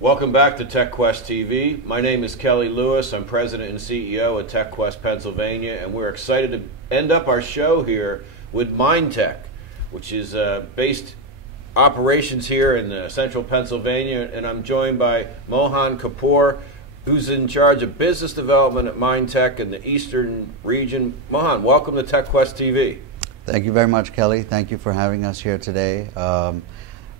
Welcome back to TechQuest TV. My name is Kelly Lewis. I'm President and CEO of TechQuest Pennsylvania, and we're excited to end up our show here with Mindtech, which is based operations here in central Pennsylvania, and I'm joined by Mohun Kapur, who's in charge of business development at Mindtech in the eastern region. Mohun, welcome to TechQuest TV. Thank you very much, Kelly. Thank you for having us here today.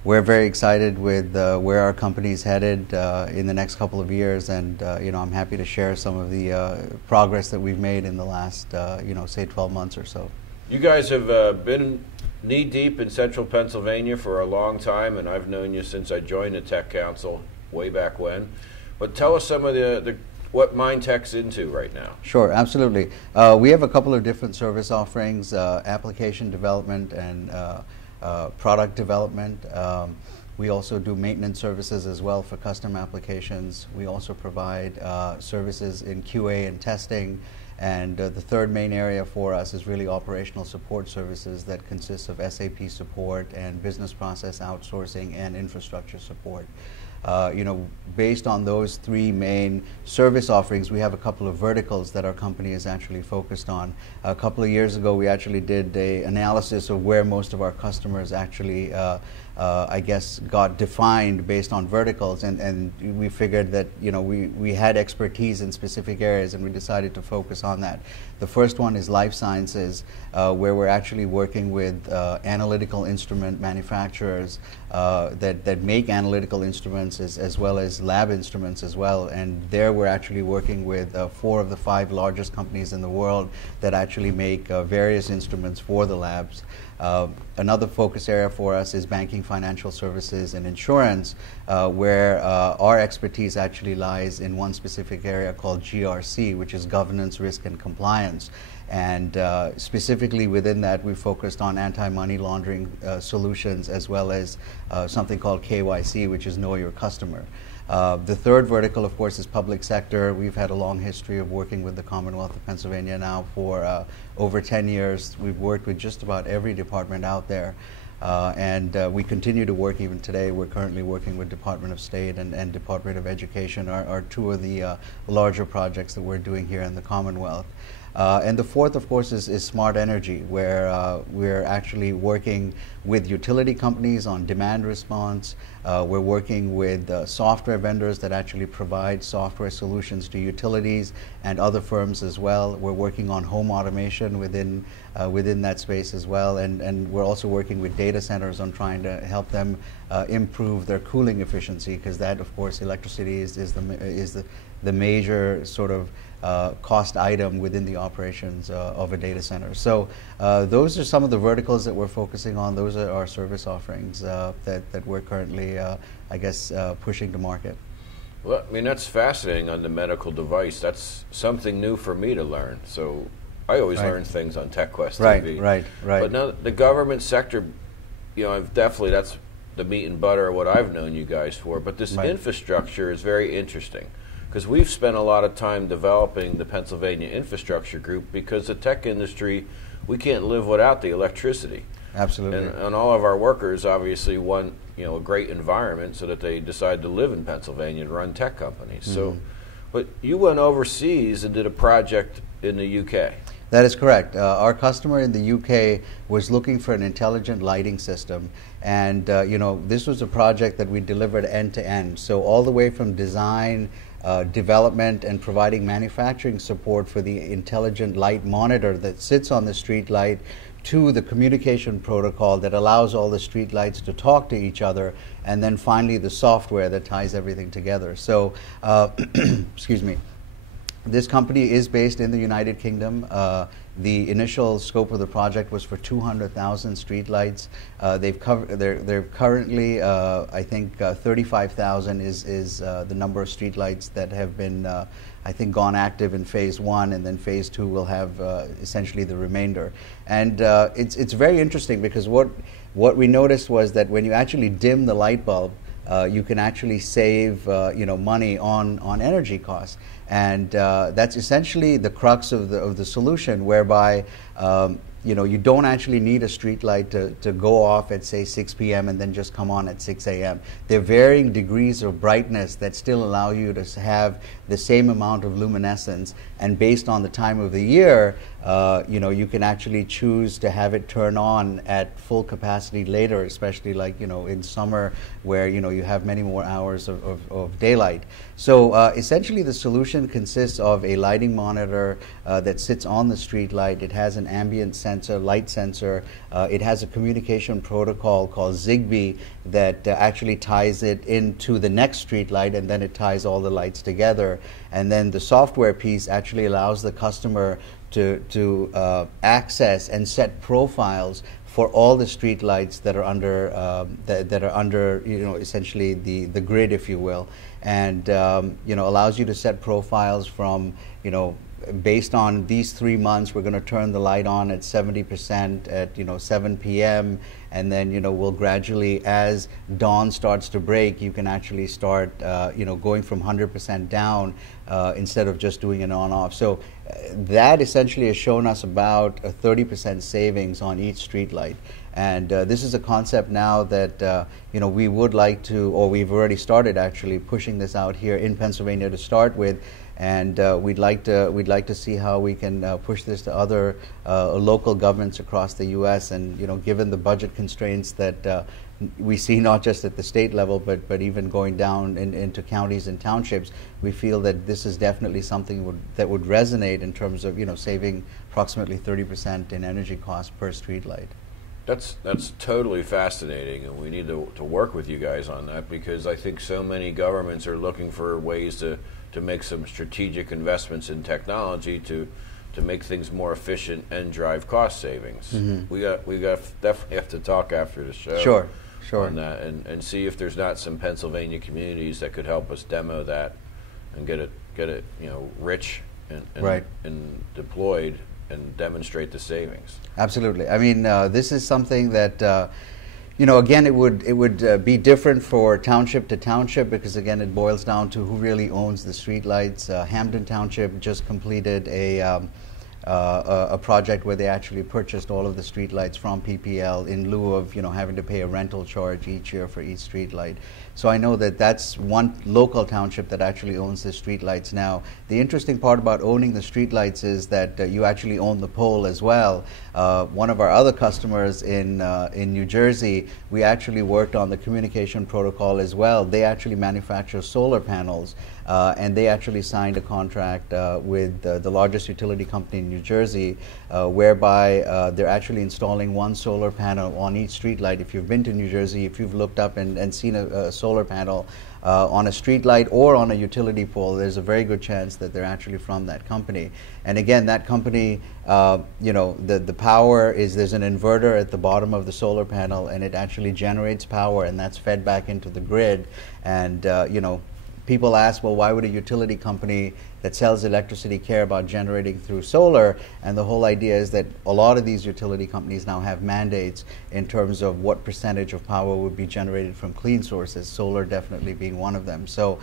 We're very excited with where our company is headed in the next couple of years, and I'm happy to share some of the progress that we've made in the last, say 12 months or so. You guys have been knee-deep in central Pennsylvania for a long time, and I've known you since I joined the Tech Council way back when. But tell us some of what Mindtech's into right now. Sure, absolutely. We have a couple of different service offerings, application development and product development. We also do maintenance services as well for custom applications. We also provide services in QA and testing. And the third main area for us is really operational support services that consists of SAP support and business process outsourcing and infrastructure support. Based on those three main service offerings, we have a couple of verticals that our company is actually focused on. A couple of years ago, we actually did an analysis of where most of our customers actually, got defined based on verticals, and we figured that we had expertise in specific areas, and we decided to focus on that. The first one is life sciences, where we're actually working with analytical instrument manufacturers that make analytical instruments as well as lab instruments as well. And there we're actually working with 4 of the 5 largest companies in the world that actually make various instruments for the labs. Another focus area for us is banking, financial services, and insurance, where our expertise actually lies in one specific area called GRC, which is governance, risk, and compliance. And specifically within that, we focused on anti-money laundering solutions, as well as something called KYC, which is Know Your Customer. The third vertical, of course, is public sector. We've had a long history of working with the Commonwealth of Pennsylvania now for over 10 years. We've worked with just about every department out there. And we continue to work even today. We're currently working with Department of State and Department of Education, are 2 of the larger projects that we're doing here in the Commonwealth. And the fourth, of course, is smart energy, where we're actually working with utility companies on demand response. We're working with software vendors that actually provide software solutions to utilities and other firms as well. We're working on home automation within that space as well. And we're also working with data centers on trying to help them improve their cooling efficiency, because that, of course, electricity is the major sort of cost item within the operations of a data center. So those are some of the verticals that we're focusing on. Those are our service offerings that we're currently, pushing to market. Well, I mean, that's fascinating on the medical device. That's something new for me to learn. So I always learn things on TechQuest TV. Right. But now the government sector, definitely that's the meat and butter of what I've known you guys for. But this infrastructure is very interesting, because we've spent a lot of time developing the Pennsylvania Infrastructure Group, because the tech industry, we can't live without the electricity. Absolutely. And all of our workers obviously want a great environment so that they decide to live in Pennsylvania and run tech companies. Mm-hmm. So, but you went overseas and did a project in the UK. That is correct. Our customer in the UK was looking for an intelligent lighting system, and this was a project that we delivered end to end. So all the way from design, development, and providing manufacturing support for the intelligent light monitor that sits on the street light, to the communication protocol that allows all the street lights to talk to each other, and then finally the software that ties everything together. So, excuse me. This company is based in the United Kingdom. The initial scope of the project was for 200,000 streetlights. They're currently, I think, 35,000 is the number of streetlights that have been, gone active in phase 1, and then phase 2 will have essentially the remainder. And it's very interesting, because what we noticed was that when you actually dim the light bulb, you can actually save money on energy costs. And that's essentially the crux of the solution, whereby you don't actually need a street light to go off at, say, 6 p.m. and then just come on at 6 a.m. They're varying degrees of brightness that still allow you to have the same amount of luminescence, and based on the time of the year, you can actually choose to have it turn on at full capacity later, especially like, in summer where, you have many more hours of daylight. So essentially the solution consists of a lighting monitor that sits on the street light. It has an ambient sensor, light sensor. It has a communication protocol called Zigbee that actually ties it into the next street light, and then it ties all the lights together. And then the software piece actually allows the customer to access and set profiles for all the street lights that are under essentially the grid, if you will, and allows you to set profiles from based on these 3 months. We're going to turn the light on at 70% at 7 p.m. and then we'll gradually, as dawn starts to break, you can actually start going from 100% down instead of just doing an on-off. So that essentially has shown us about a 30% savings on each street light. And this is a concept now that we would like to, or we've already started actually pushing this out here in Pennsylvania to start with, and we'd like to see how we can push this to other local governments across the U.S. And given the budget constraints that we see not just at the state level, but even going down into counties and townships, we feel that this is definitely something that would resonate in terms of saving approximately 30% in energy costs per street light. That's totally fascinating, and we need to work with you guys on that, because I think so many governments are looking for ways to make some strategic investments in technology to make things more efficient and drive cost savings. Mm-hmm. We definitely have to talk after the show. Sure. On that, and see if there's not some Pennsylvania communities that could help us demo that and get it rich and right. and deployed and demonstrate the savings. Absolutely. I mean, this is something that again, it would be different for township to township, because again, it boils down to who really owns the streetlights. Hampden Township just completed a project where they actually purchased all of the streetlights from PPL in lieu of having to pay a rental charge each year for each streetlight. So I know that that's one local township that actually owns the streetlights now. The interesting part about owning the streetlights is that you actually own the pole as well. One of our other customers in New Jersey, we actually worked on the communication protocol as well. They actually manufacture solar panels. And they actually signed a contract with the largest utility company in New Jersey, whereby they're actually installing one solar panel on each streetlight. If you've been to New Jersey, if you've looked up and seen a solar panel on a streetlight or on a utility pole, there's a very good chance that they're actually from that company. And again, that company, the power is, there's an inverter at the bottom of the solar panel, and it actually generates power, and that's fed back into the grid. And people ask, well, why would a utility company that sells electricity care about generating through solar? And the whole idea is that a lot of these utility companies now have mandates in terms of what percentage of power would be generated from clean sources, solar definitely being one of them. So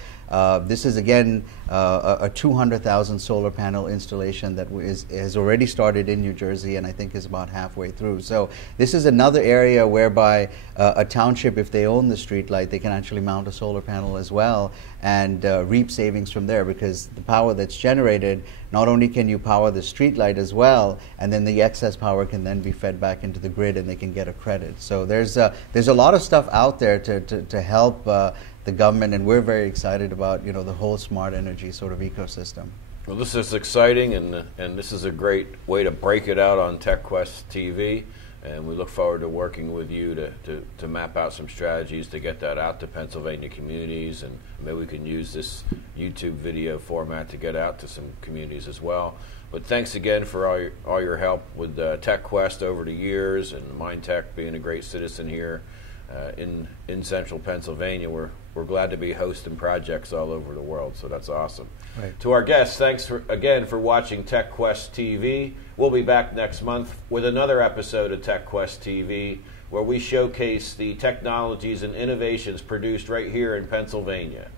this is again a 200,000 solar panel installation that has already started in New Jersey, and I think is about halfway through. So this is another area whereby a township, if they own the street light, they can actually mount a solar panel as well and reap savings from there, because the power that's generated, not only can you power the street light as well, and then the excess power can then be fed back into the grid and they can get a credit. So there's a lot of stuff out there to help the government, and we're very excited about the whole smart energy sort of ecosystem. Well, this is exciting, and this is a great way to break it out on TechQuest TV. And we look forward to working with you to map out some strategies to get that out to Pennsylvania communities, and maybe we can use this YouTube video format to get out to some communities as well. But thanks again for all your help with TechQuest over the years, and Mindtech being a great citizen here in central Pennsylvania. We're glad to be hosting projects all over the world, so that's awesome. Right. To our guests, thanks again for watching TechQuest TV. We'll be back next month with another episode of TechQuest TV, where we showcase the technologies and innovations produced right here in Pennsylvania.